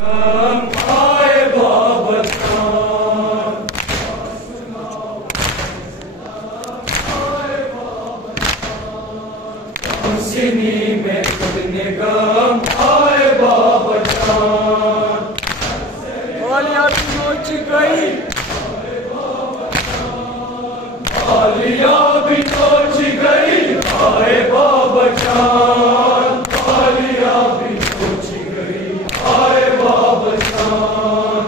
आए बाबरकान सिनी में खुदने गम आए बाबरकान आलिया भी नोच गई आलिया भी नोच गई आए बाबरकान आलिया भी नोच गई आए बाबरकान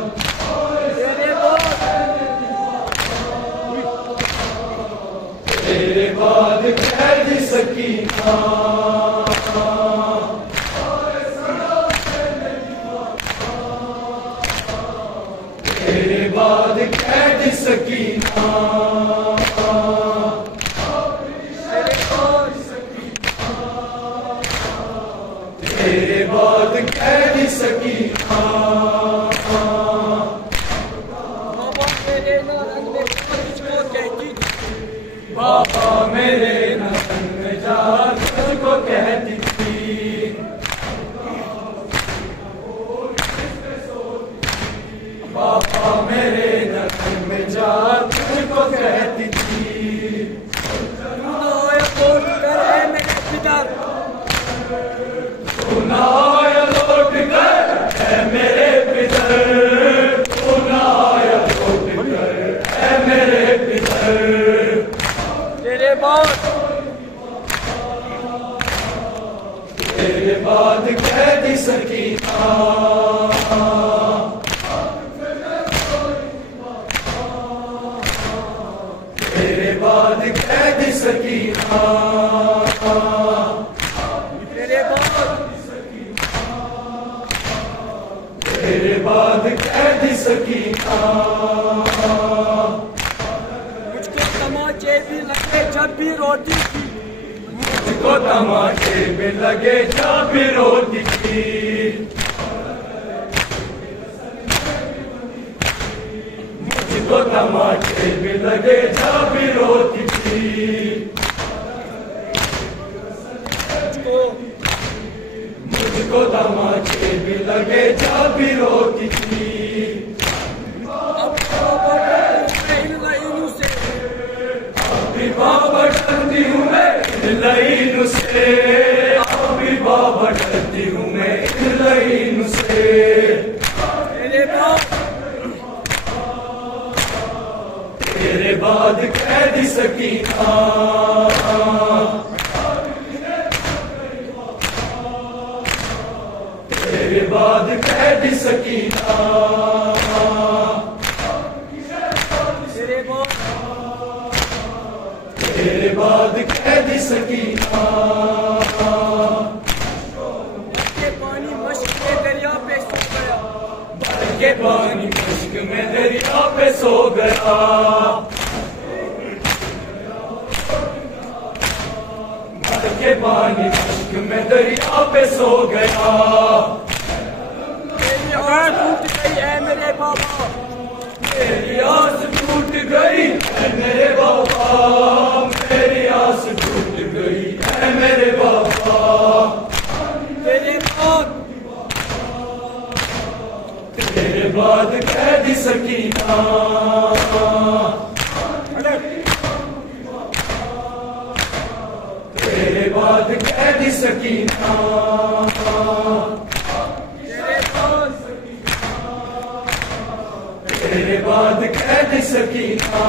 तेरे बाद कैद सकीना तेरे बाद कैद सकीना तेरे बाद कैद सकीना बाबा मेरे नतन में जा तुझको कहती थी बाबा मेरे नतन में जा तुझको कहती थी तू ना आया लौट कर है मेरे पितर तू ना आया लौट कर है मेरे पितर तेरे बाद कैद सकीना तेरे बाद कैद सकीना तेरे बाद कैद सकीना मुझको तमाचे भी लगे जब भी रोती थी मुझको तमाचे में लगे जब भी रोती थी मुझको तमाचे में लगे जब भी रोती थी मुझको तमाचे भी लगे जब भी रोती थी अभी बाबा डरती हूँ मैं लाइन से अभी बाबा डरती हूँ मैं लाइन से तेरे बाद कैद सकीना तेरे बाद कैद सकीना तेरे बाद कैद सकीना पानी मश्क में दरिया पे सो गया भर के पानी मश्क में दरिया पे सो गया भर के पानी मश्क में दरिया पे सो गया मेरी आस टूट गई है मेरे बाबा मेरी आस टूट गई है मेरे बाबा मेरी आस टूट गई है मेरे बाबा तेरे बाद कैद सकीना तेरे बाद कैद सकीना तेरे बाद कैद सकीना